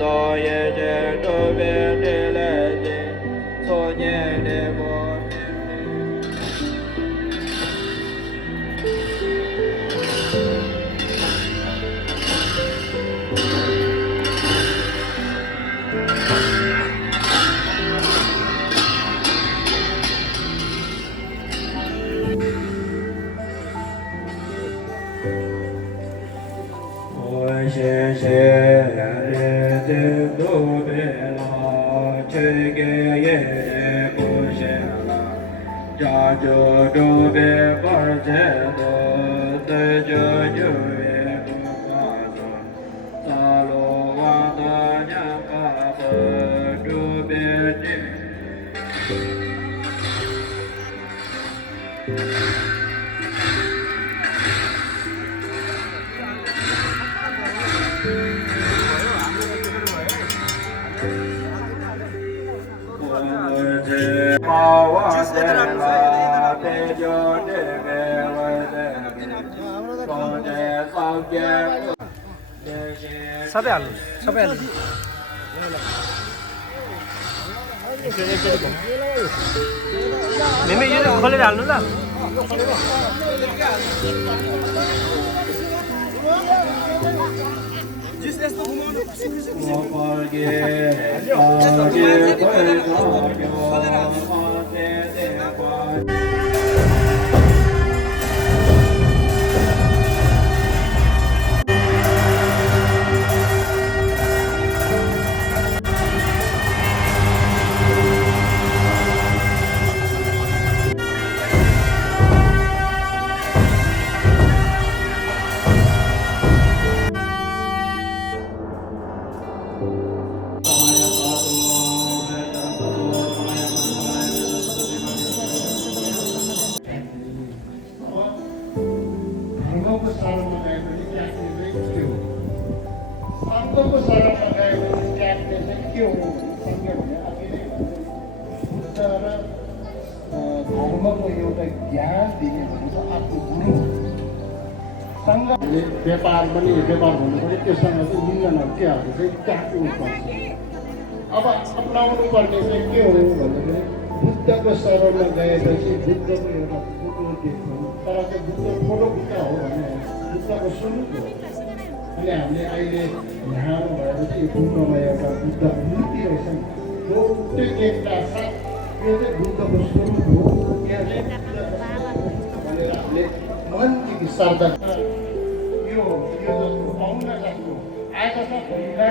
道也是周边之类的，从年的我。 谢谢日子都别了，去给也不谢了，家就周边玩这多，在这就也不怕多，大路往大家把不周边的。 सबै हाल्नु सबै हाल्नु मेमे यो खोलेर हाल्नु ल को शरणमा गएको त्यागले चाहिँ के हो संज्ञा भने अघि नै बुद्ध र धर्मको एउटा ज्ञान दिने भनेको आफ्नो गुरु सँग व्यापार पनि व्यापार भन्नु पर्यो त्योसँग चाहिँ मिल्नहरू क्याहरू चाहिँ काट्नुपर्छ। अब अपनाउनु पर्ने चाहिँ के हो भन्दाखेरि बुद्धको शरणमा गएपछि बुद्धको एउटा फोटो देख्छौँ तर त्यो बुद्ध फोटो बुद्ध हो भने बुद्धको स्वरूप हो। अनि हामीले अहिले यहाँ भएपछि बुद्धमा एउटा बुद्धको मूर्ति रहेछ नि त्यो एकता साथ यो चाहिँ बुद्धको स्वरूप हो भनेर हामीले मनदेखि श्रद्धा यो जस्तो आउन जस्तो आएको छ भोलिका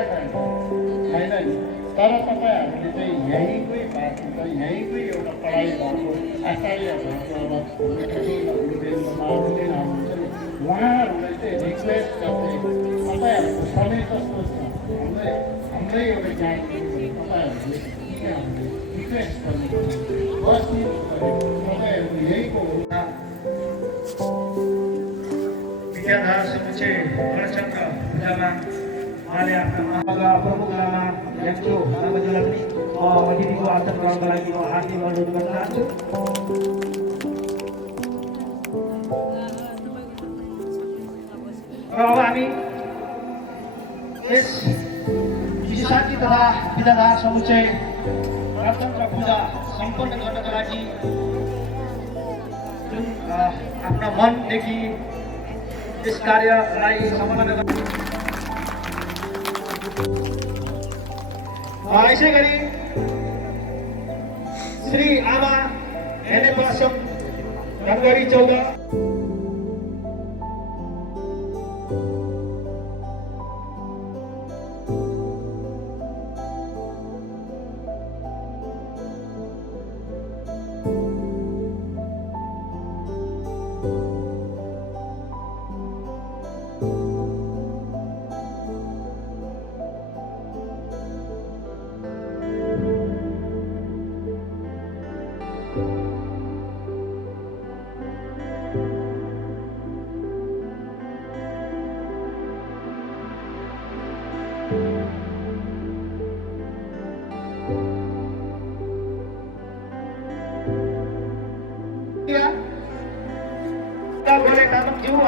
छैन नि तर तपाईँहरूले चाहिँ यहीँकै बाटो यहीँकै एउटा पढाइ भएको आचार्य भएको उहाँहरूलाई चाहिँ रिक्वेस्ट गर्दै तपाईँहरूको समय कस्तो छ हाम्रै एउटा ज्ञान तपाईँहरूले रिक्वेस्ट गर्नुपर्छ बस्नु तपाईँहरूको यहीँको विद्याधर समुच्चय गणचक्र पूजामा उहाँले आफ्ना प्रमुख लामा याक्चो नामज्यूलाई पनि अतिथिको आसन ग्रहणको लागि म हार्दिक अनुरोध गर्न चाहन्छु। र अब हामी यस शान्ति तथा विद्याधर समुच्चय गणतन्त्र पूजा सम्पन्न गर्नका लागि जुन आफ्ना मनदेखि यस कार्यलाई सम्पन्न गर्न यसै गरी श्री आमा हेने पासम धनगढी 14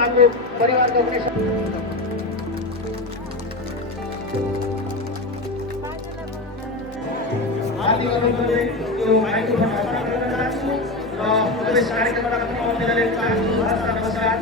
हाम्रो परिवारको हार्दिक अनुरोध गर्दै त्यो माइक्रोफोन हस्तान्तरण गर्न चाहन्छु र प्रवेश कार्यक्रमबाट आफ्नो अवसर लिन चाहन्छु। हस्त नमस्कार।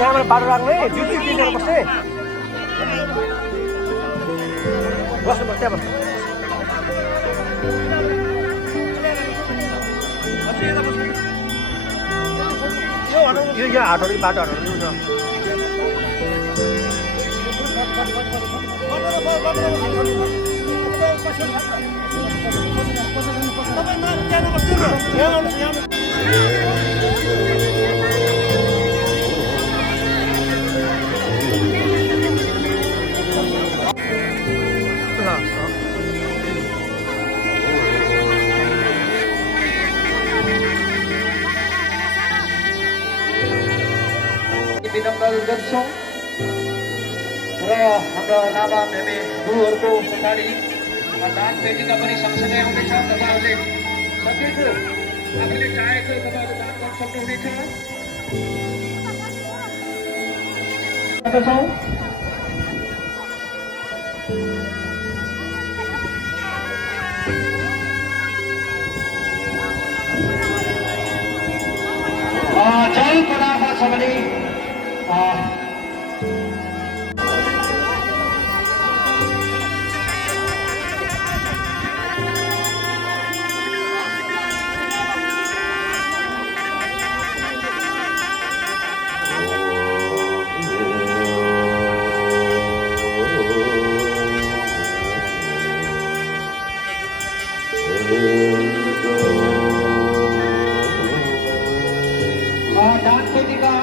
त्यहाँबाट बाटो राख्नु है, दुई तिनजना बस्ने बस्नुपर्छ त्यहाँ बस्नु। यो यहाँ हाटहरू बाटो हाटहरू विनम्र गर्छौँ र हाम्रा लामा मेमे गुरुहरूको पछाडि दान पेटिका पनि सँगसँगै आउँदैछ। तपाईँहरूले सकेको आफूले चाहेको तपाईँहरूले दान गर्न सक्नुहुनेछ। जय कोडामा छ भने दान पेटिका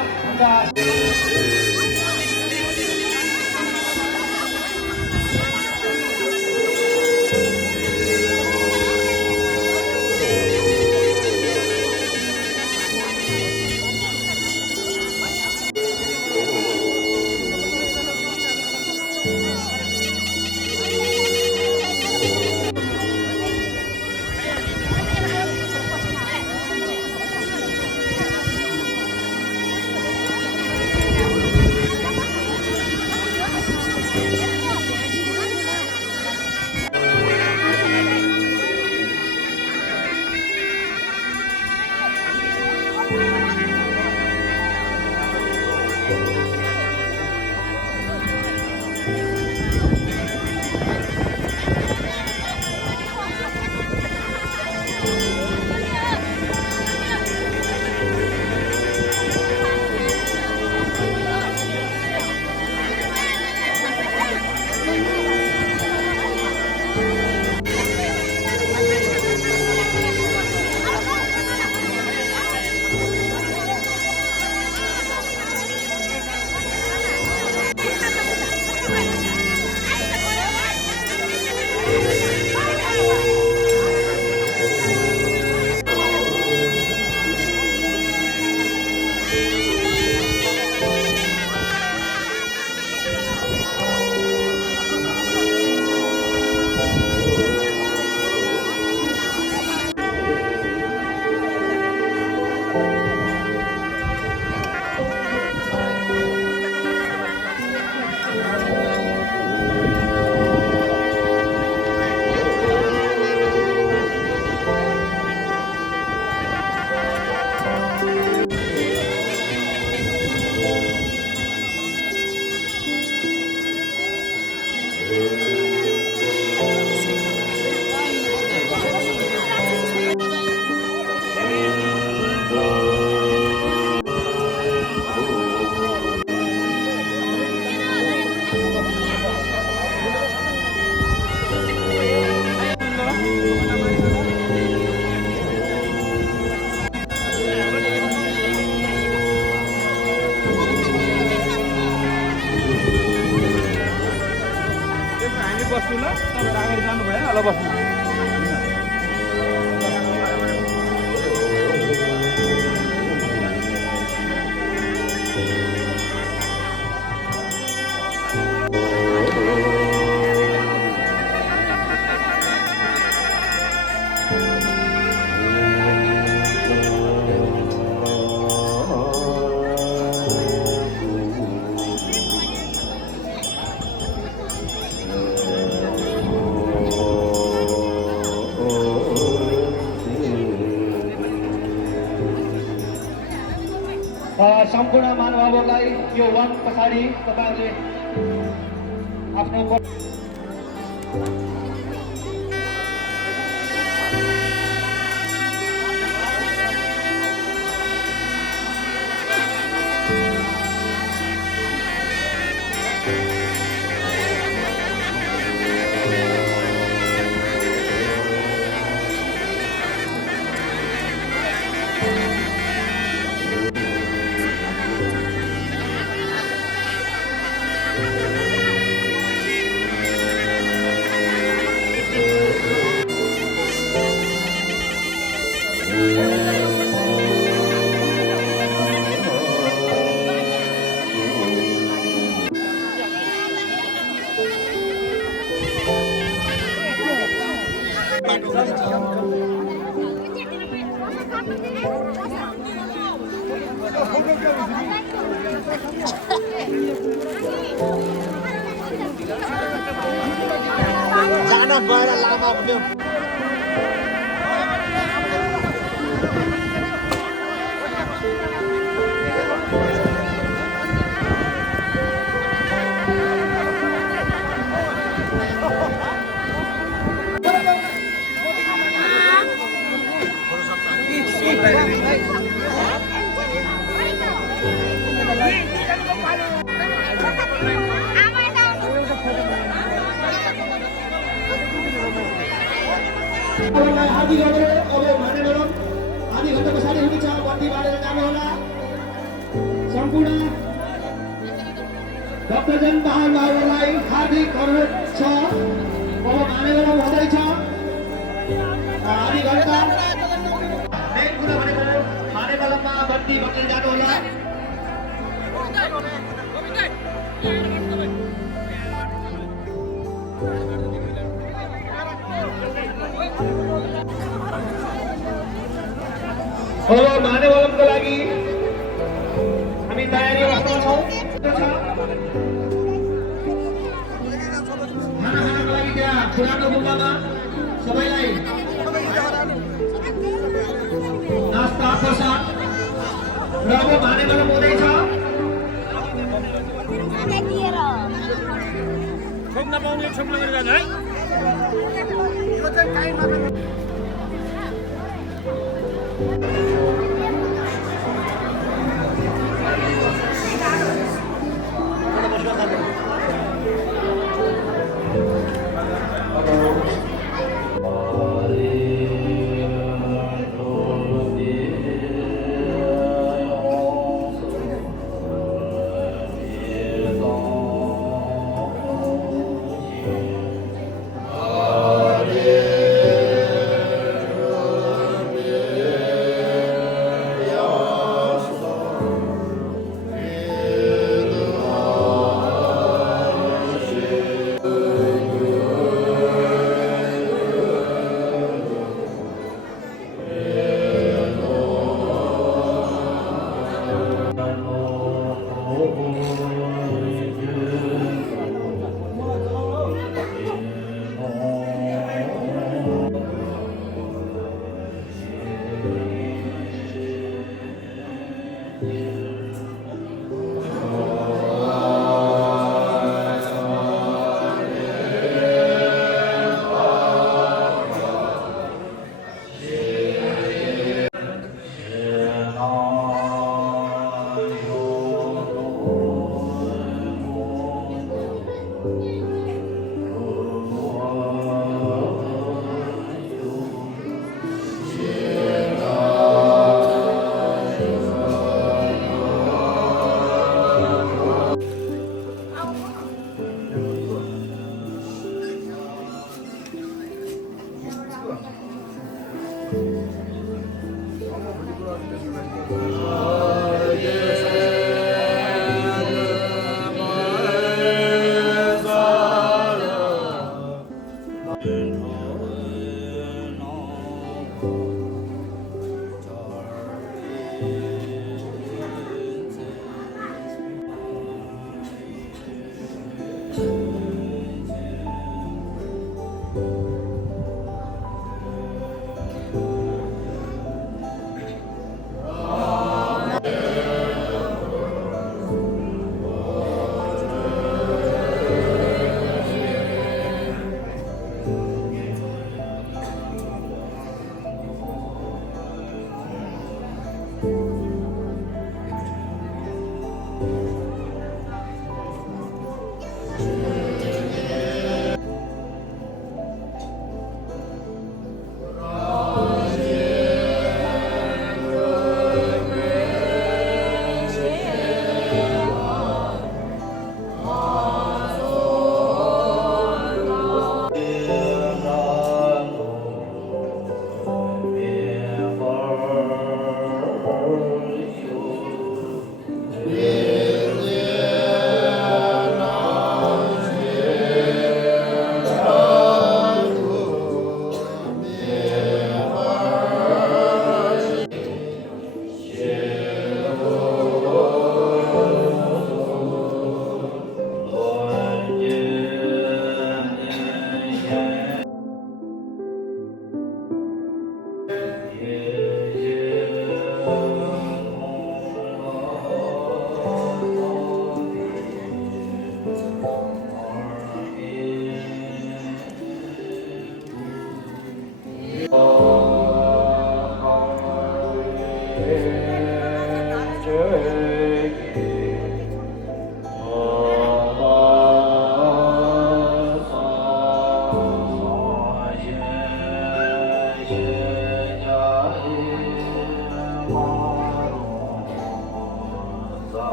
सम्पूर्ण महानुभावहरूलाई यो वान पछाडि तपाईँहरूले आफ्नो जान गएर लामा भन्यो आधी घन्टा अब भने गरौँ आधी घन्टा पछाडि हुनेछ बत्ती बालेर जानुहोला सम्पूर्ण भक्तजन महानुभावहरूलाई हार्दिक अनुरोध छ अब भने गरौँ हुँदैछ आधी घन्टा मेन कुरा भनेको माने बलममा बत्ती बत्ती जानुहोला अब महानुभावको लागि हामी तयारी अवस्थामा छौँ खाना खानको लागि त्यहाँ पुरानो गुम्बामा सबैलाई नास्ता प्रसाद र अब महानुभाव हुँदैछ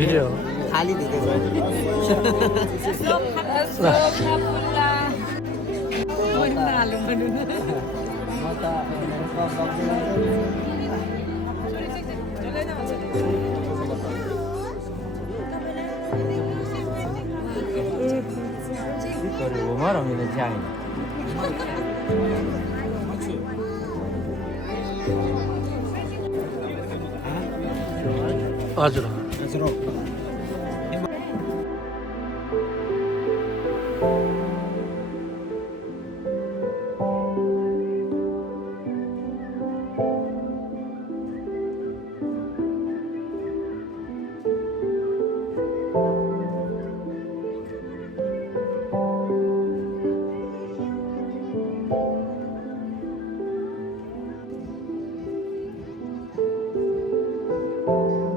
वीडियो खाली दिँदैछ घुमर हामीले चाहिँ हजुर Thank you.